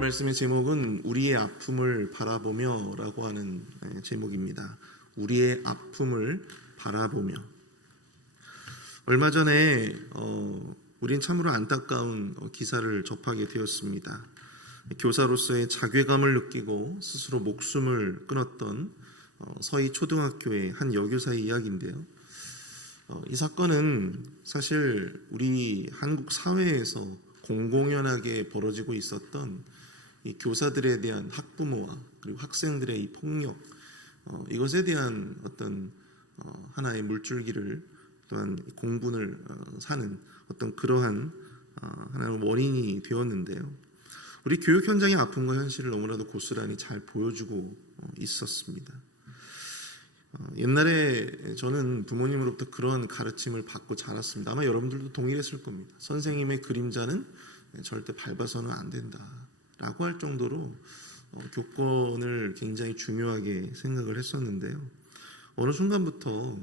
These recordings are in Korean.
오늘 말씀의 제목은 우리의 아픔을 바라보며 라고 하는 제목입니다. 우리의 아픔을 바라보며. 얼마 전에 우린 참으로 안타까운 기사를 접하게 되었습니다. 교사로서의 자괴감을 느끼고 스스로 목숨을 끊었던 서희 초등학교의 한 여교사의 이야기인데요. 이 사건은 사실 우리 한국 사회에서 공공연하게 벌어지고 있었던 이 교사들에 대한 학부모와 그리고 학생들의 이 폭력, 이것에 대한 어떤 하나의 물줄기를, 또한 공분을 사는 어떤 그러한 하나의 원인이 되었는데요. 우리 교육 현장의 아픔과 현실을 너무나도 고스란히 잘 보여주고 있었습니다. 옛날에 저는 부모님으로부터 그런 가르침을 받고 자랐습니다. 아마 여러분들도 동일했을 겁니다. 선생님의 그림자는 절대 밟아서는 안 된다 라고 할 정도로 교권을 굉장히 중요하게 생각을 했었는데요. 어느 순간부터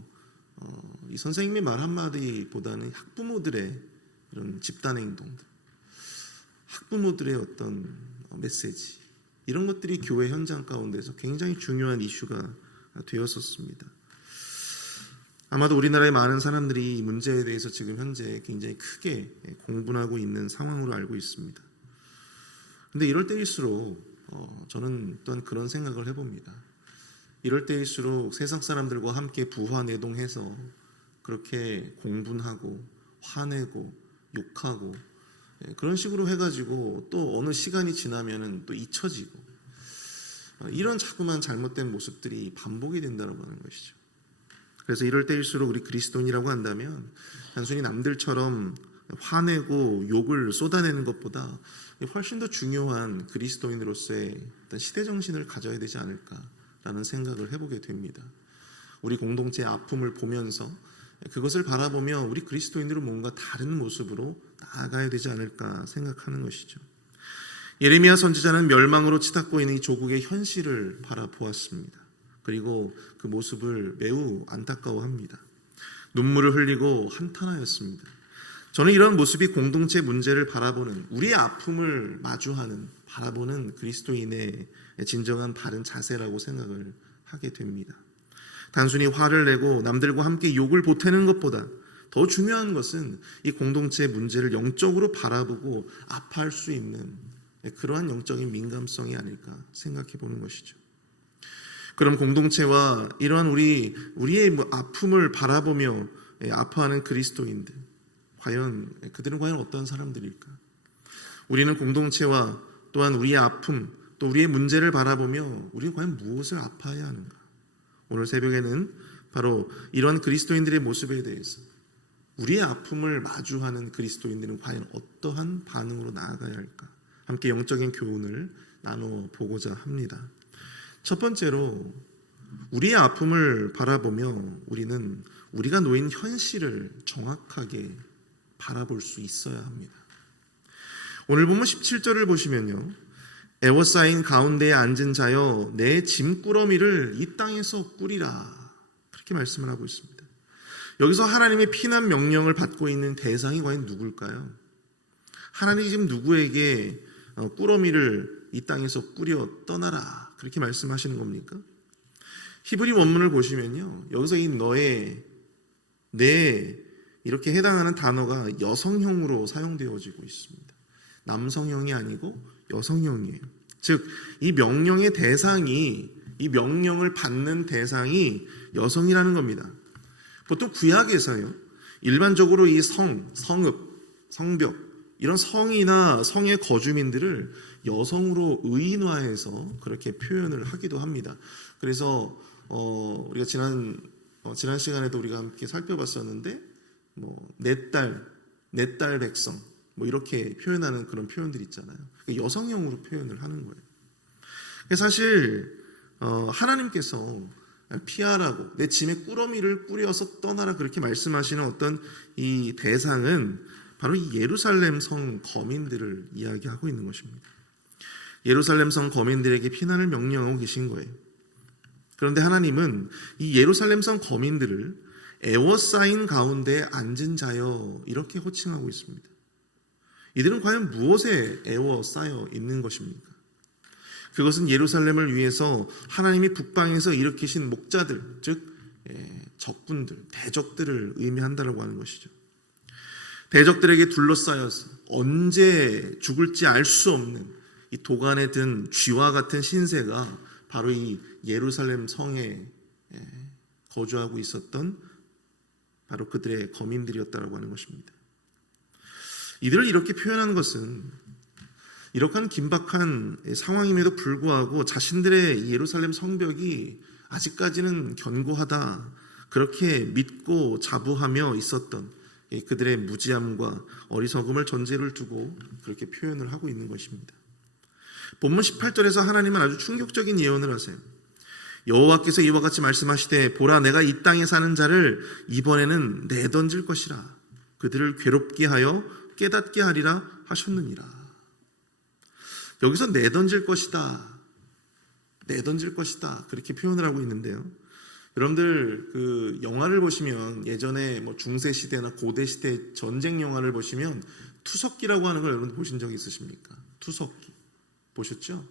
이 선생님의 말 한마디보다는 학부모들의 이런 집단행동들, 학부모들의 어떤 메시지, 이런 것들이 교회 현장 가운데서 굉장히 중요한 이슈가 되었었습니다. 아마도 우리나라의 많은 사람들이 이 문제에 대해서 지금 현재 굉장히 크게 공분하고 있는 상황으로 알고 있습니다. 그런데 이럴 때일수록 저는 또한 그런 생각을 해봅니다. 이럴 때일수록 세상 사람들과 함께 부화내동해서 그렇게 공분하고 화내고 욕하고 그런 식으로 해가지고 또 어느 시간이 지나면은 또 잊혀지고, 이런 자꾸만 잘못된 모습들이 반복이 된다고 하는 것이죠. 그래서 이럴 때일수록 우리 그리스도인이라고 한다면 단순히 남들처럼 화내고 욕을 쏟아내는 것보다 훨씬 더 중요한 그리스도인으로서의 어떤 시대정신을 가져야 되지 않을까라는 생각을 해보게 됩니다. 우리 공동체의 아픔을 보면서 그것을 바라보며 우리 그리스도인들은 뭔가 다른 모습으로 나아가야 되지 않을까 생각하는 것이죠. 예레미야 선지자는 멸망으로 치닫고 있는 이 조국의 현실을 바라보았습니다. 그리고 그 모습을 매우 안타까워합니다. 눈물을 흘리고 한탄하였습니다. 저는 이런 모습이 공동체 문제를 바라보는, 우리의 아픔을 마주하는, 바라보는 그리스도인의 진정한 바른 자세라고 생각을 하게 됩니다. 단순히 화를 내고 남들과 함께 욕을 보태는 것보다 더 중요한 것은 이 공동체의 문제를 영적으로 바라보고 아파할 수 있는 그러한 영적인 민감성이 아닐까 생각해 보는 것이죠. 그럼 공동체와 이러한 우리의 아픔을 바라보며 아파하는 그리스도인들, 그들은 과연 어떤 사람들일까? 우리는 공동체와 또한 우리의 아픔, 또 우리의 문제를 바라보며 우리는 과연 무엇을 아파해야 하는가? 오늘 새벽에는 바로 이러한 그리스도인들의 모습에 대해서, 우리의 아픔을 마주하는 그리스도인들은 과연 어떠한 반응으로 나아가야 할까? 함께 영적인 교훈을 나눠보고자 합니다. 첫 번째로, 우리의 아픔을 바라보며 우리는 우리가 놓인 현실을 정확하게 바라볼 수 있어야 합니다. 오늘 본문 17절을 보시면요, 애워싸인 가운데에 앉은 자여 내 짐꾸러미를 이 땅에서 꾸리라, 그렇게 말씀을 하고 있습니다. 여기서 하나님의 피난 명령을 받고 있는 대상이 과연 누굴까요? 하나님이 지금 누구에게 꾸러미를 이 땅에서 꾸려 떠나라, 그렇게 말씀하시는 겁니까? 히브리 원문을 보시면요, 여기서 이 너의, 내, 이렇게 해당하는 단어가 여성형으로 사용되어지고 있습니다. 남성형이 아니고 여성형이에요. 즉, 이 명령의 대상이, 이 명령을 받는 대상이 여성이라는 겁니다. 보통 구약에서요, 일반적으로 이 성읍, 성벽, 이런 성이나 성의 거주민들을 여성으로 의인화해서 그렇게 표현을 하기도 합니다. 그래서 우리가 지난 시간에도 우리가 함께 살펴봤었는데, 내 딸 백성, 이렇게 표현하는 그런 표현들이 있잖아요. 여성형으로 표현을 하는 거예요. 사실 하나님께서 피하라고, 내 짐에 꾸러미를 꾸려서 떠나라, 그렇게 말씀하시는 어떤 이 대상은 바로 이 예루살렘 성 거민들을 이야기하고 있는 것입니다. 예루살렘 성 거민들에게 피난을 명령하고 계신 거예요. 그런데 하나님은 이 예루살렘 성 거민들을 애워싸인 가운데 앉은 자여, 이렇게 호칭하고 있습니다. 이들은 과연 무엇에 애워싸여 있는 것입니까? 그것은 예루살렘을 위해서 하나님이 북방에서 일으키신 목자들, 즉 적군들, 대적들을 의미한다라고 하는 것이죠. 대적들에게 둘러싸여서 언제 죽을지 알 수 없는 이 도간에 든 쥐와 같은 신세가 바로 이 예루살렘 성에 거주하고 있었던 바로 그들의 거민들이었다라고 하는 것입니다. 이들을 이렇게 표현하는 것은 이렇게 긴박한 상황임에도 불구하고 자신들의 예루살렘 성벽이 아직까지는 견고하다, 그렇게 믿고 자부하며 있었던 그들의 무지함과 어리석음을 전제를 두고 그렇게 표현을 하고 있는 것입니다. 본문 18절에서 하나님은 아주 충격적인 예언을 하세요. 여호와께서 이와 같이 말씀하시되 보라 내가 이 땅에 사는 자를 이번에는 내던질 것이라 그들을 괴롭게 하여 깨닫게 하리라 하셨느니라. 여기서 내던질 것이다, 내던질 것이다 그렇게 표현을 하고 있는데요. 여러분들 그 영화를 보시면 예전에 뭐 중세 시대나 고대 시대 전쟁 영화를 보시면 투석기라고 하는 걸 여러분 보신 적 있으십니까? 투석기 보셨죠?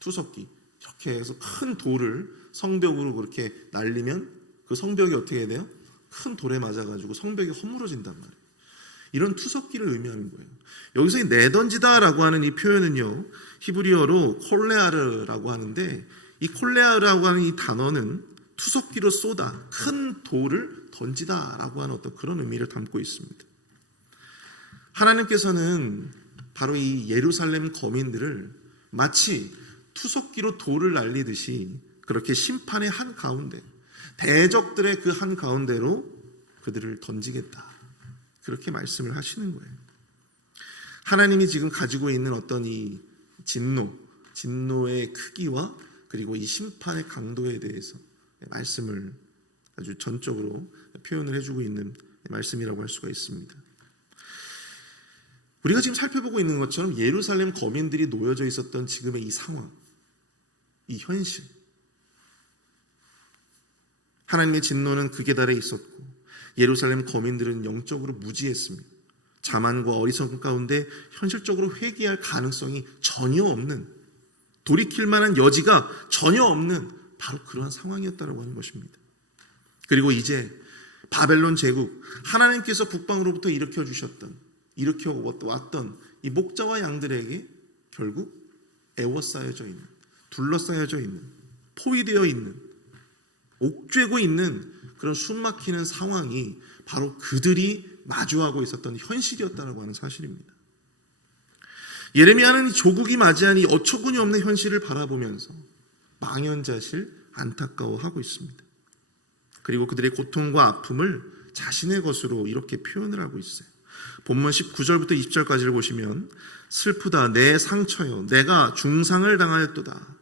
투석기 이렇게 해서 큰 돌을 성벽으로 그렇게 날리면 그 성벽이 어떻게 해야 돼요? 큰 돌에 맞아가지고 성벽이 허물어진단 말이에요. 이런 투석기를 의미하는 거예요. 여기서 이 내던지다라고 하는 이 표현은요, 히브리어로 콜레아르라고 하는데 이 콜레아르라고 하는 이 단어는 투석기로 쏟아 큰 돌을 던지다라고 하는 어떤 그런 의미를 담고 있습니다. 하나님께서는 바로 이 예루살렘 거민들을 마치 투석기로 돌을 날리듯이 그렇게 심판의 한가운데, 대적들의 그 한가운데로 그들을 던지겠다, 그렇게 말씀을 하시는 거예요. 하나님이 지금 가지고 있는 어떤 이 진노의 크기와 그리고 이 심판의 강도에 대해서 말씀을 아주 전적으로 표현을 해주고 있는 말씀이라고 할 수가 있습니다. 우리가 지금 살펴보고 있는 것처럼 예루살렘 거민들이 놓여져 있었던 지금의 이 상황, 이 현실, 하나님의 진노는 극에 달해 있었고 예루살렘 거민들은 영적으로 무지했습니다. 자만과 어리석음 가운데 현실적으로 회개할 가능성이 전혀 없는, 돌이킬 만한 여지가 전혀 없는 바로 그러한 상황이었다고 하는 것입니다. 그리고 이제 바벨론 제국, 하나님께서 북방으로부터 일으켜왔던 이 목자와 양들에게 결국 애워싸여져 있는, 둘러싸여져 있는, 포위되어 있는, 옥죄고 있는 그런 숨막히는 상황이 바로 그들이 마주하고 있었던 현실이었다고 하는 사실입니다. 예레미야는 조국이 맞이한 이 어처구니 없는 현실을 바라보면서 망연자실 안타까워하고 있습니다. 그리고 그들의 고통과 아픔을 자신의 것으로 이렇게 표현을 하고 있어요. 본문 19절부터 20절까지를 보시면 슬프다 내 상처여 내가 중상을 당하였도다.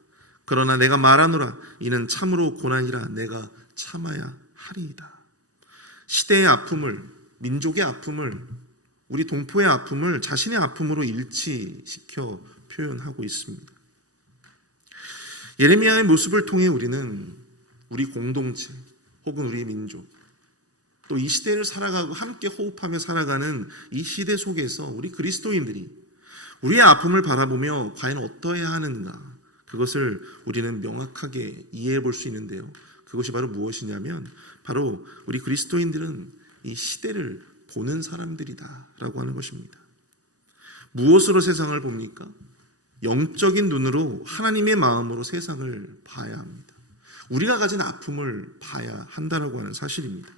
그러나 내가 말하노라 이는 참으로 고난이라 내가 참아야 하리이다. 시대의 아픔을, 민족의 아픔을, 우리 동포의 아픔을 자신의 아픔으로 일치시켜 표현하고 있습니다. 예레미야의 모습을 통해 우리는 우리 공동체 혹은 우리 민족, 또 이 시대를 살아가고 함께 호흡하며 살아가는 이 시대 속에서 우리 그리스도인들이 우리의 아픔을 바라보며 과연 어떠해야 하는가, 그것을 우리는 명확하게 이해해 볼 수 있는데요. 그것이 바로 무엇이냐면 바로 우리 그리스도인들은 이 시대를 보는 사람들이다라고 하는 것입니다. 무엇으로 세상을 봅니까? 영적인 눈으로 하나님의 마음으로 세상을 봐야 합니다. 우리가 가진 아픔을 봐야 한다라고 하는 사실입니다.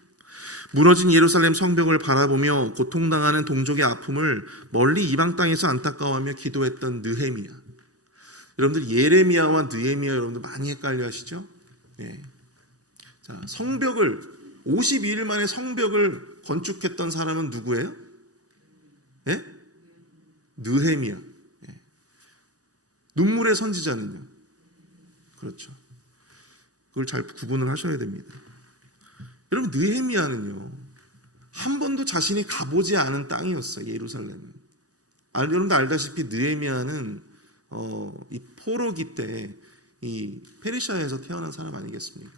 무너진 예루살렘 성벽을 바라보며 고통당하는 동족의 아픔을 멀리 이방 땅에서 안타까워하며 기도했던 느헤미야. 여러분들 예레미야와 느헤미야 여러분들 많이 헷갈려 하시죠? 네. 자, 성벽을 52일 만에 성벽을 건축했던 사람은 누구예요? 네? 느헤미야. 네. 눈물의 선지자는요? 그렇죠. 그걸 잘 구분을 하셔야 됩니다. 여러분 느헤미야는요 한 번도 자신이 가보지 않은 땅이었어요. 예루살렘은. 여러분들 알다시피 느헤미야는 이 포로기 때 이 페르시아에서 태어난 사람 아니겠습니까?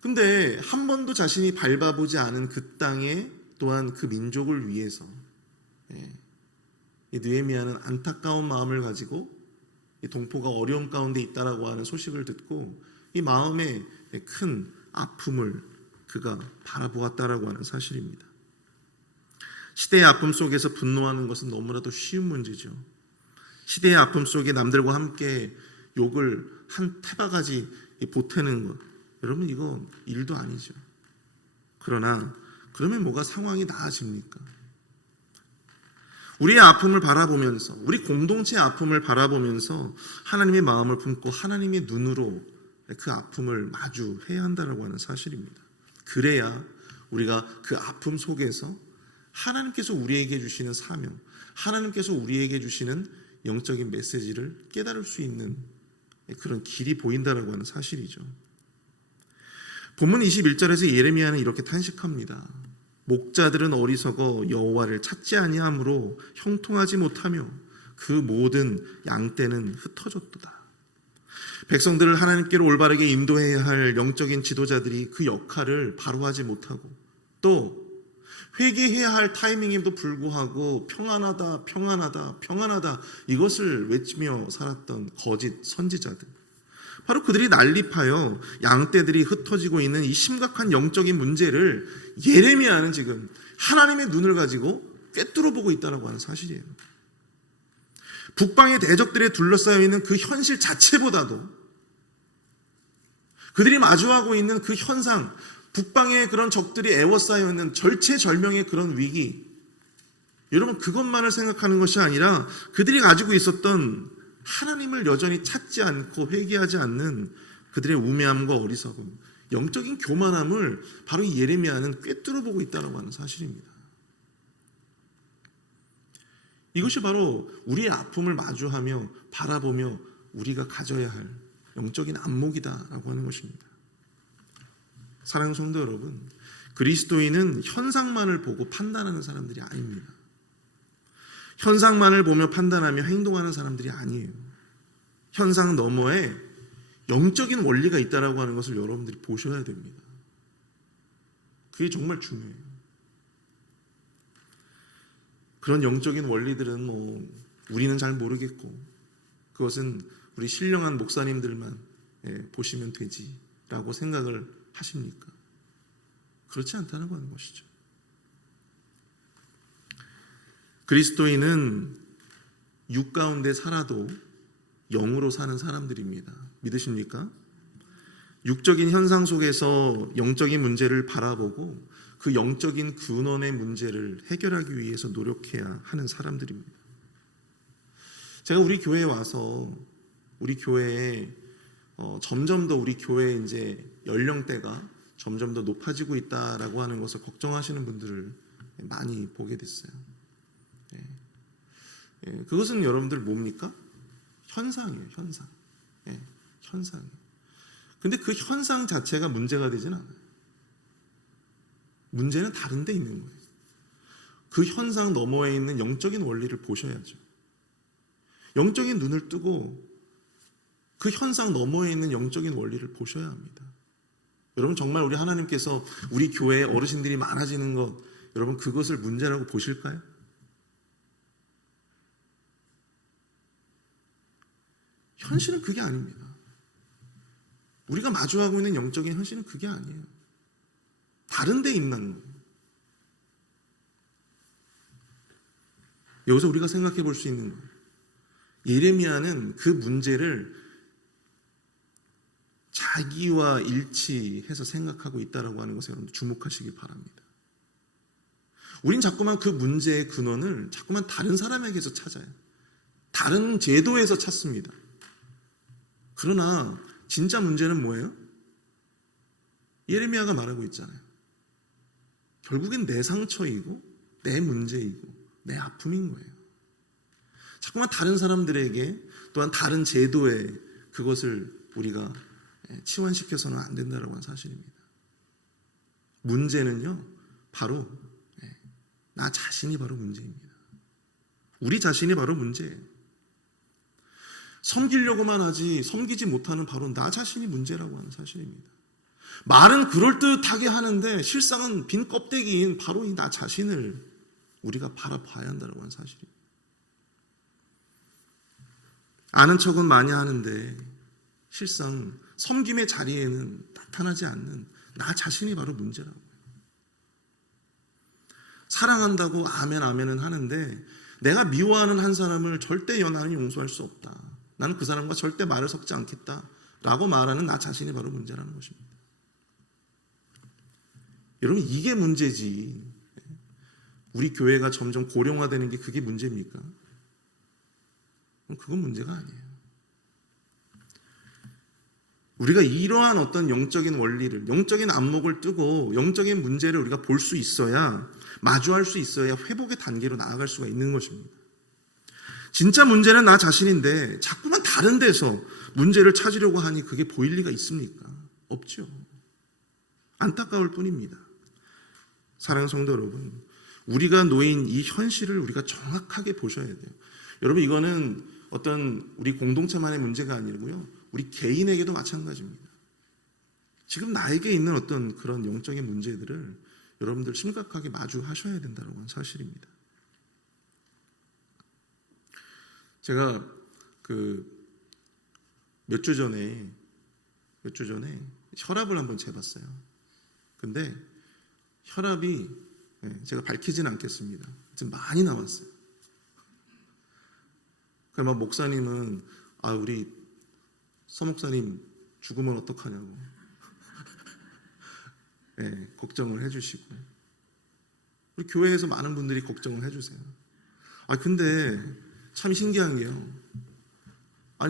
근데 한 번도 자신이 밟아보지 않은 그 땅에 또한 그 민족을 위해서 이 느헤미야는 안타까운 마음을 가지고 이 동포가 어려움 가운데 있다라고 하는 소식을 듣고 이 마음에 큰 아픔을 그가 바라보았다라고 하는 사실입니다. 시대의 아픔 속에서 분노하는 것은 너무나도 쉬운 문제죠. 시대의 아픔 속에 남들과 함께 욕을 한 태바가지 보태는 것, 여러분 이거 일도 아니죠. 그러나 그러면 뭐가 상황이 나아집니까? 우리의 아픔을 바라보면서, 우리 공동체의 아픔을 바라보면서 하나님의 마음을 품고 하나님의 눈으로 그 아픔을 마주해야 한다고 하는 사실입니다. 그래야 우리가 그 아픔 속에서 하나님께서 우리에게 주시는 사명, 하나님께서 우리에게 주시는 영적인 메시지를 깨달을 수 있는 그런 길이 보인다라고 하는 사실이죠. 본문 21절에서 예레미야는 이렇게 탄식합니다. 목자들은 어리석어 여호와를 찾지 아니하므로 형통하지 못하며 그 모든 양떼는 흩어졌도다. 백성들을 하나님께로 올바르게 인도해야 할 영적인 지도자들이 그 역할을 바로 하지 못하고 또 회개해야 할 타이밍에도 불구하고 평안하다, 평안하다, 평안하다 이것을 외치며 살았던 거짓 선지자들, 바로 그들이 난립하여 양떼들이 흩어지고 있는 이 심각한 영적인 문제를 예레미야는 지금 하나님의 눈을 가지고 꿰뚫어 보고 있다고 하는 사실이에요. 북방의 대적들에 둘러싸여 있는 그 현실 자체보다도 그들이 마주하고 있는 그 현상, 북방의 그런 적들이 애워싸여 있는 절체절명의 그런 위기, 여러분 그것만을 생각하는 것이 아니라 그들이 가지고 있었던 하나님을 여전히 찾지 않고 회개하지 않는 그들의 우매함과 어리석음, 영적인 교만함을 바로 이 예레미야는 꿰뚫어 보고 있다고 하는 사실입니다. 이것이 바로 우리의 아픔을 마주하며 바라보며 우리가 가져야 할 영적인 안목이다라고 하는 것입니다. 사랑하는 성도 여러분, 그리스도인은 현상만을 보고 판단하는 사람들이 아닙니다. 현상만을 보며 판단하며 행동하는 사람들이 아니에요. 현상 너머에 영적인 원리가 있다라고 하는 것을 여러분들이 보셔야 됩니다. 그게 정말 중요해요. 그런 영적인 원리들은 우리는 잘 모르겠고 그것은 우리 신령한 목사님들만 보시면 되지라고 생각을 하십니까? 그렇지 않다는 하는 것이죠. 그리스도인은 육 가운데 살아도 영으로 사는 사람들입니다. 믿으십니까? 육적인 현상 속에서 영적인 문제를 바라보고 그 영적인 근원의 문제를 해결하기 위해서 노력해야 하는 사람들입니다. 제가 우리 교회에 와서 우리 교회에 점점 더 우리 교회의 이제 연령대가 점점 더 높아지고 있다라고 하는 것을 걱정하시는 분들을 많이 보게 됐어요. 그것은 여러분들 뭡니까? 현상이에요, 현상. 현상이에요. 근데 그 현상 자체가 문제가 되진 않아요. 문제는 다른 데 있는 거예요. 그 현상 너머에 있는 영적인 원리를 보셔야죠. 영적인 눈을 뜨고 그 현상 너머에 있는 영적인 원리를 보셔야 합니다. 여러분 정말 우리 하나님께서 우리 교회에 어르신들이 많아지는 것, 여러분 그것을 문제라고 보실까요? 현실은 그게 아닙니다. 우리가 마주하고 있는 영적인 현실은 그게 아니에요. 다른 데 있는 거예요. 여기서 우리가 생각해 볼 수 있는 거예요. 예레미야는 그 문제를 자기와 일치해서 생각하고 있다고 하는 것에 여러분 주목하시기 바랍니다. 우린 자꾸만 그 문제의 근원을 자꾸만 다른 사람에게서 찾아요. 다른 제도에서 찾습니다. 그러나 진짜 문제는 뭐예요? 예레미야가 말하고 있잖아요. 결국엔 내 상처이고 내 문제이고 내 아픔인 거예요. 자꾸만 다른 사람들에게 또한 다른 제도에 그것을 우리가 치환시켜서는 안 된다는 건 사실입니다. 문제는요 바로 나 자신이 바로 문제입니다. 우리 자신이 바로 문제예요. 섬기려고만 하지 섬기지 못하는 바로 나 자신이 문제라고 하는 사실입니다. 말은 그럴듯하게 하는데 실상은 빈 껍데기인 바로 이 나 자신을 우리가 바라봐야 한다는 사실입니다. 아는 척은 많이 하는데 실상 섬김의 자리에는 나타나지 않는 나 자신이 바로 문제라고. 사랑한다고 아멘 아멘은 하는데 내가 미워하는 한 사람을 절대 나는 용서할 수 없다. 나는 그 사람과 절대 말을 섞지 않겠다 라고 말하는 나 자신이 바로 문제라는 것입니다. 여러분, 이게 문제지. 우리 교회가 점점 고령화되는 게 그게 문제입니까? 그건 문제가 아니에요. 우리가 이러한 어떤 영적인 원리를, 영적인 안목을 뜨고 영적인 문제를 우리가 볼 수 있어야, 마주할 수 있어야 회복의 단계로 나아갈 수가 있는 것입니다. 진짜 문제는 나 자신인데 자꾸만 다른 데서 문제를 찾으려고 하니 그게 보일 리가 있습니까? 없죠. 안타까울 뿐입니다. 사랑하는 성도 여러분, 우리가 놓인 이 현실을 우리가 정확하게 보셔야 돼요. 여러분, 이거는 어떤 우리 공동체만의 문제가 아니고요, 우리 개인에게도 마찬가지입니다. 지금 나에게 있는 어떤 그런 영적인 문제들을 여러분들 심각하게 마주하셔야 된다는 건 사실입니다. 제가 몇 주 전에 혈압을 한번 재봤어요. 근데 혈압이, 제가 밝히지는 않겠습니다, 지금 많이 나왔어요. 그래서 막 목사님은 우리 서 목사님 죽으면 어떡하냐고 걱정을 해주시고, 우리 교회에서 많은 분들이 걱정을 해주세요. 근데 참 신기한 게요,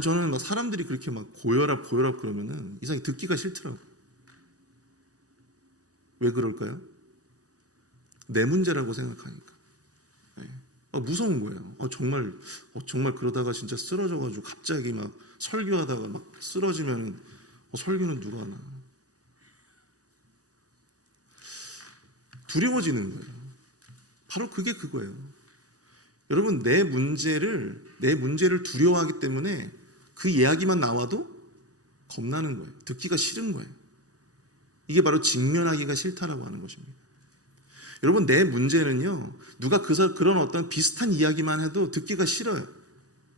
저는 막 사람들이 그렇게 막 고혈압 그러면은 이상하게 듣기가 싫더라고요. 왜 그럴까요? 내 문제라고 생각하니까. 무서운 거예요. 정말 그러다가 진짜 쓰러져가지고 갑자기 막 설교하다가 막 쓰러지면 설교는 누가 하나. 두려워지는 거예요. 바로 그게 그거예요. 여러분, 내 문제를 두려워하기 때문에 그 이야기만 나와도 겁나는 거예요. 듣기가 싫은 거예요. 이게 바로 직면하기가 싫다라고 하는 것입니다. 여러분, 내 문제는요, 누가 그런 어떤 비슷한 이야기만 해도 듣기가 싫어요.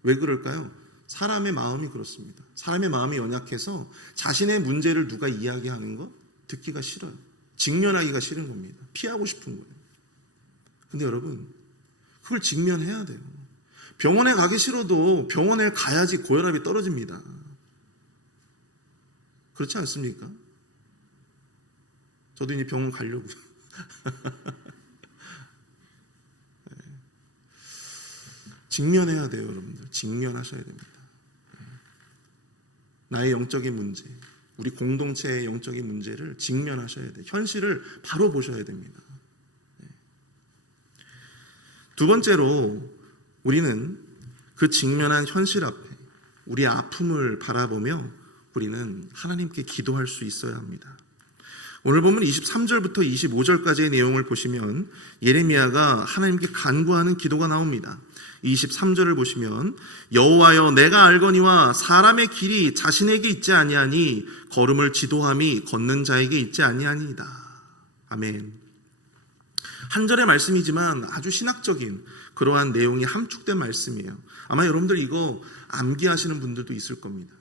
왜 그럴까요? 사람의 마음이 그렇습니다. 사람의 마음이 연약해서 자신의 문제를 누가 이야기하는 거 듣기가 싫어요. 직면하기가 싫은 겁니다. 피하고 싶은 거예요. 근데 여러분, 그걸 직면해야 돼요. 병원에 가기 싫어도 병원에 가야지 고혈압이 떨어집니다. 그렇지 않습니까? 저도 이제 병원 가려고요. 직면해야 돼요, 여러분들. 직면하셔야 됩니다. 나의 영적인 문제, 우리 공동체의 영적인 문제를 직면하셔야 돼요. 현실을 바로 보셔야 됩니다. 두 번째로, 우리는 그 직면한 현실 앞에 우리의 아픔을 바라보며 우리는 하나님께 기도할 수 있어야 합니다. 오늘 보면 23절부터 25절까지의 내용을 보시면 예레미야가 하나님께 간구하는 기도가 나옵니다. 23절을 보시면, 여호와여, 내가 알거니와 사람의 길이 자신에게 있지 아니하니 걸음을 지도함이 걷는 자에게 있지 아니하니이다. 아멘. 한 절의 말씀이지만 아주 신학적인 그러한 내용이 함축된 말씀이에요. 아마 여러분들 이거 암기하시는 분들도 있을 겁니다.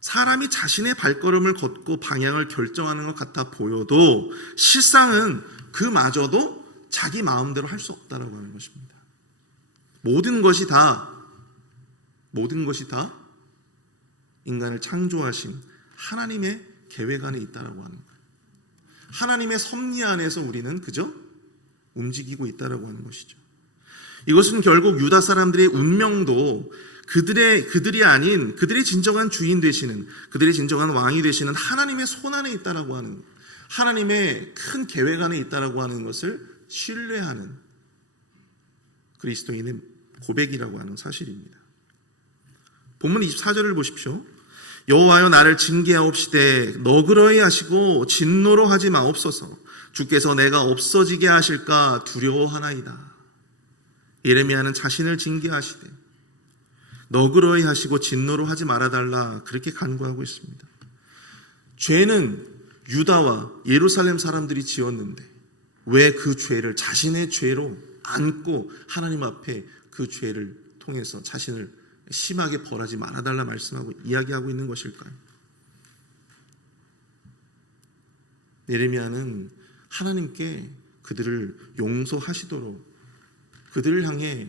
사람이 자신의 발걸음을 걷고 방향을 결정하는 것 같아 보여도 실상은 그마저도 자기 마음대로 할 수 없다라고 하는 것입니다. 모든 것이 다 인간을 창조하신 하나님의 계획 안에 있다라고 하는 거예요. 하나님의 섭리 안에서 우리는 그저 움직이고 있다라고 하는 것이죠. 이것은 결국 유다 사람들의 운명도 그들이 아닌 그들의 진정한 주인 되시는, 그들의 진정한 왕이 되시는 하나님의 손 안에 있다라고 하는, 하나님의 큰 계획 안에 있다라고 하는 것을 신뢰하는 그리스도인의 고백이라고 하는 사실입니다. 본문 24절을 보십시오. 여호와여, 나를 징계하옵시되 너그러이 하시고 진노로 하지 마옵소서. 주께서 내가 없어지게 하실까 두려워하나이다. 예레미야는 자신을 징계하시되 너그러이 하시고 진노로 하지 말아달라, 그렇게 간구하고 있습니다. 죄는 유다와 예루살렘 사람들이 지었는데 왜 그 죄를 자신의 죄로 안고 하나님 앞에 그 죄를 통해서 자신을 심하게 벌하지 말아달라 말씀하고 이야기하고 있는 것일까요? 예레미야는 하나님께 그들을 용서하시도록 그들을 향해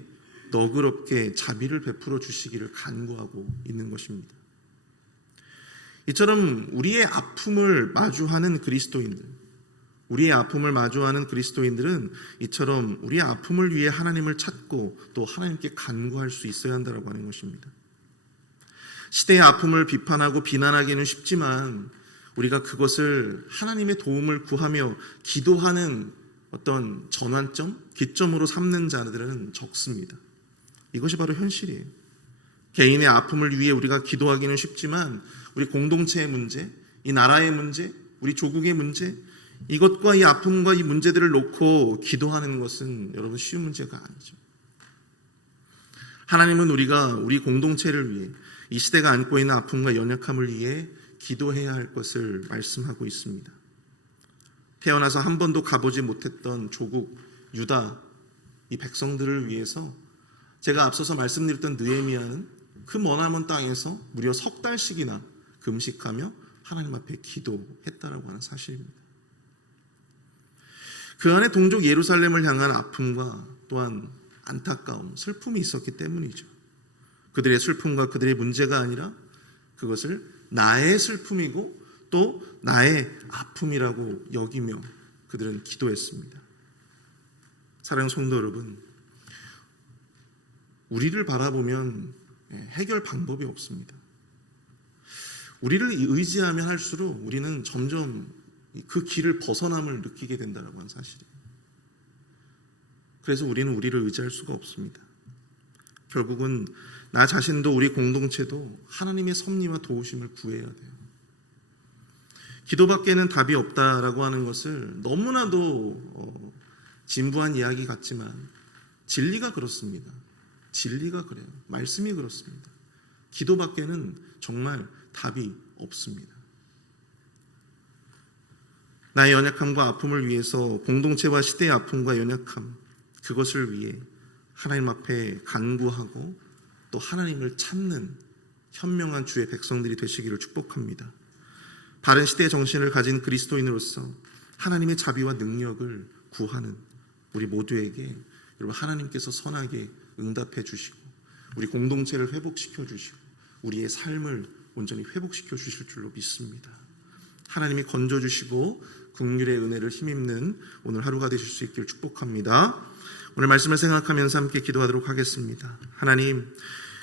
너그럽게 자비를 베풀어 주시기를 간구하고 있는 것입니다. 이처럼 우리의 아픔을 마주하는 그리스도인들은 이처럼 우리의 아픔을 위해 하나님을 찾고 또 하나님께 간구할 수 있어야 한다고 하는 것입니다. 시대의 아픔을 비판하고 비난하기는 쉽지만 우리가 그것을 하나님의 도움을 구하며 기도하는 어떤 전환점, 기점으로 삼는 자들은 적습니다. 이것이 바로 현실이에요. 개인의 아픔을 위해 우리가 기도하기는 쉽지만 우리 공동체의 문제, 이 나라의 문제, 우리 조국의 문제, 이것과 이 아픔과 이 문제들을 놓고 기도하는 것은 여러분 쉬운 문제가 아니죠. 하나님은 우리가 우리 공동체를 위해 이 시대가 안고 있는 아픔과 연약함을 위해 기도해야 할 것을 말씀하고 있습니다. 태어나서 한 번도 가보지 못했던 조국 유다 이 백성들을 위해서 제가 앞서서 말씀드렸던 느헤미야는 그 머나먼 땅에서 무려 석 달씩이나 금식하며 하나님 앞에 기도했다라고 하는 사실입니다. 그 안에 동족 예루살렘을 향한 아픔과 또한 안타까움, 슬픔이 있었기 때문이죠. 그들의 슬픔과 그들의 문제가 아니라 그것을 나의 슬픔이고 또 나의 아픔이라고 여기며 그들은 기도했습니다. 사랑하는 성도 여러분, 우리를 바라보면 해결 방법이 없습니다. 우리를 의지하면 할수록 우리는 점점 그 길을 벗어남을 느끼게 된다는 사실이에요. 그래서 우리는 우리를 의지할 수가 없습니다. 결국은 나 자신도 우리 공동체도 하나님의 섭리와 도우심을 구해야 돼요. 기도밖에는 답이 없다라고 하는 것을 너무나도 진부한 이야기 같지만 진리가 그렇습니다. 진리가 그래요. 말씀이 그렇습니다. 기도밖에는 정말 답이 없습니다. 나의 연약함과 아픔을 위해서 공동체와 시대의 아픔과 연약함 그것을 위해 하나님 앞에 간구하고 또 하나님을 찾는 현명한 주의 백성들이 되시기를 축복합니다. 바른 시대의 정신을 가진 그리스도인으로서 하나님의 자비와 능력을 구하는 우리 모두에게 여러분 하나님께서 선하게 응답해 주시고 우리 공동체를 회복시켜 주시고 우리의 삶을 온전히 회복시켜 주실 줄로 믿습니다. 하나님이 건져주시고 긍휼의 은혜를 힘입는 오늘 하루가 되실 수 있기를 축복합니다. 오늘 말씀을 생각하면서 함께 기도하도록 하겠습니다. 하나님,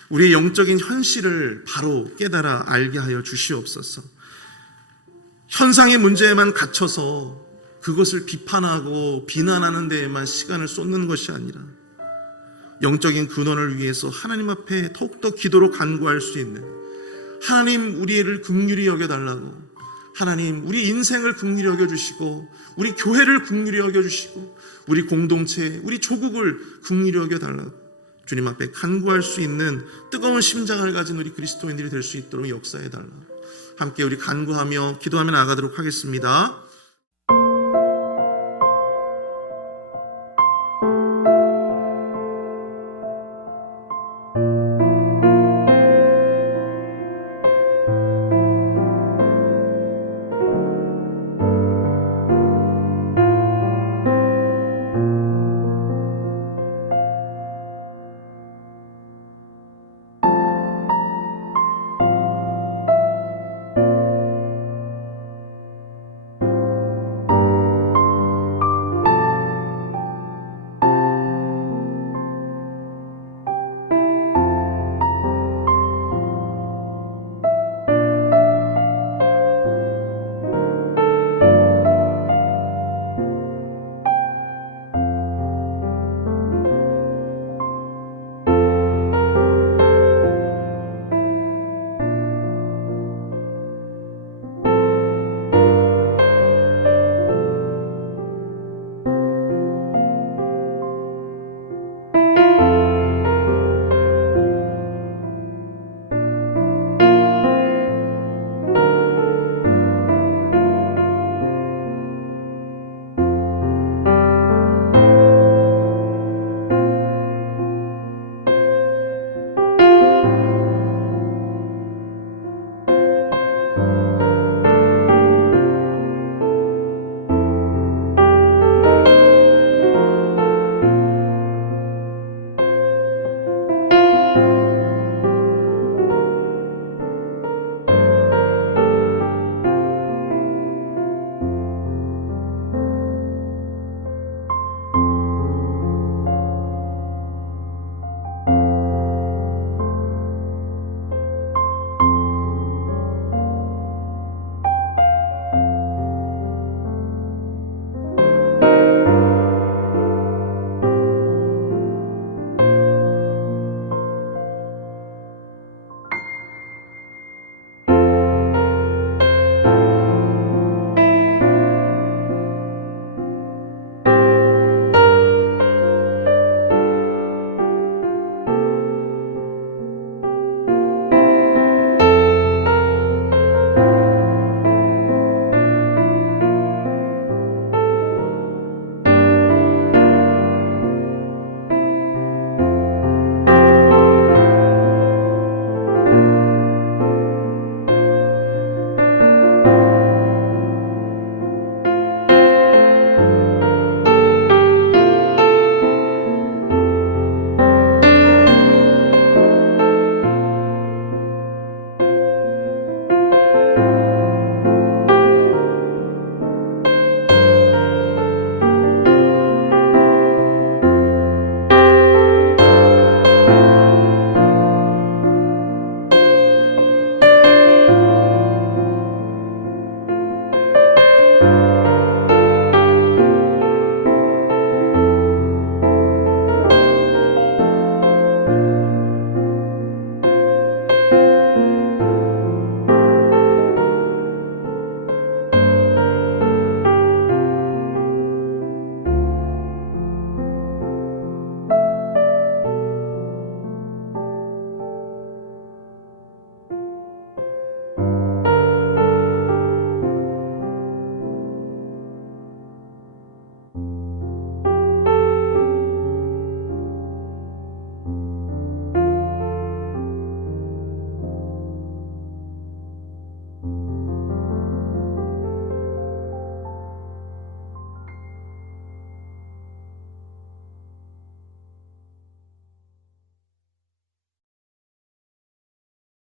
우리의 영적인 현실을 바로 깨달아 알게 하여 주시옵소서. 현상의 문제에만 갇혀서 그것을 비판하고 비난하는 데에만 시간을 쏟는 것이 아니라 영적인 근원을 위해서 하나님 앞에 더욱더 기도로 간구할 수 있는 하나님 우리를 긍휼히 여겨달라고 하나님 우리 인생을 긍휼히 여겨주시고 우리 교회를 긍휼히 여겨주시고 우리 공동체 우리 조국을 긍휼히 여겨달라고 주님 앞에 간구할 수 있는 뜨거운 심장을 가진 우리 그리스도인들이 될 수 있도록 역사해달라고 함께 우리 간구하며 기도하며 나아가도록 하겠습니다.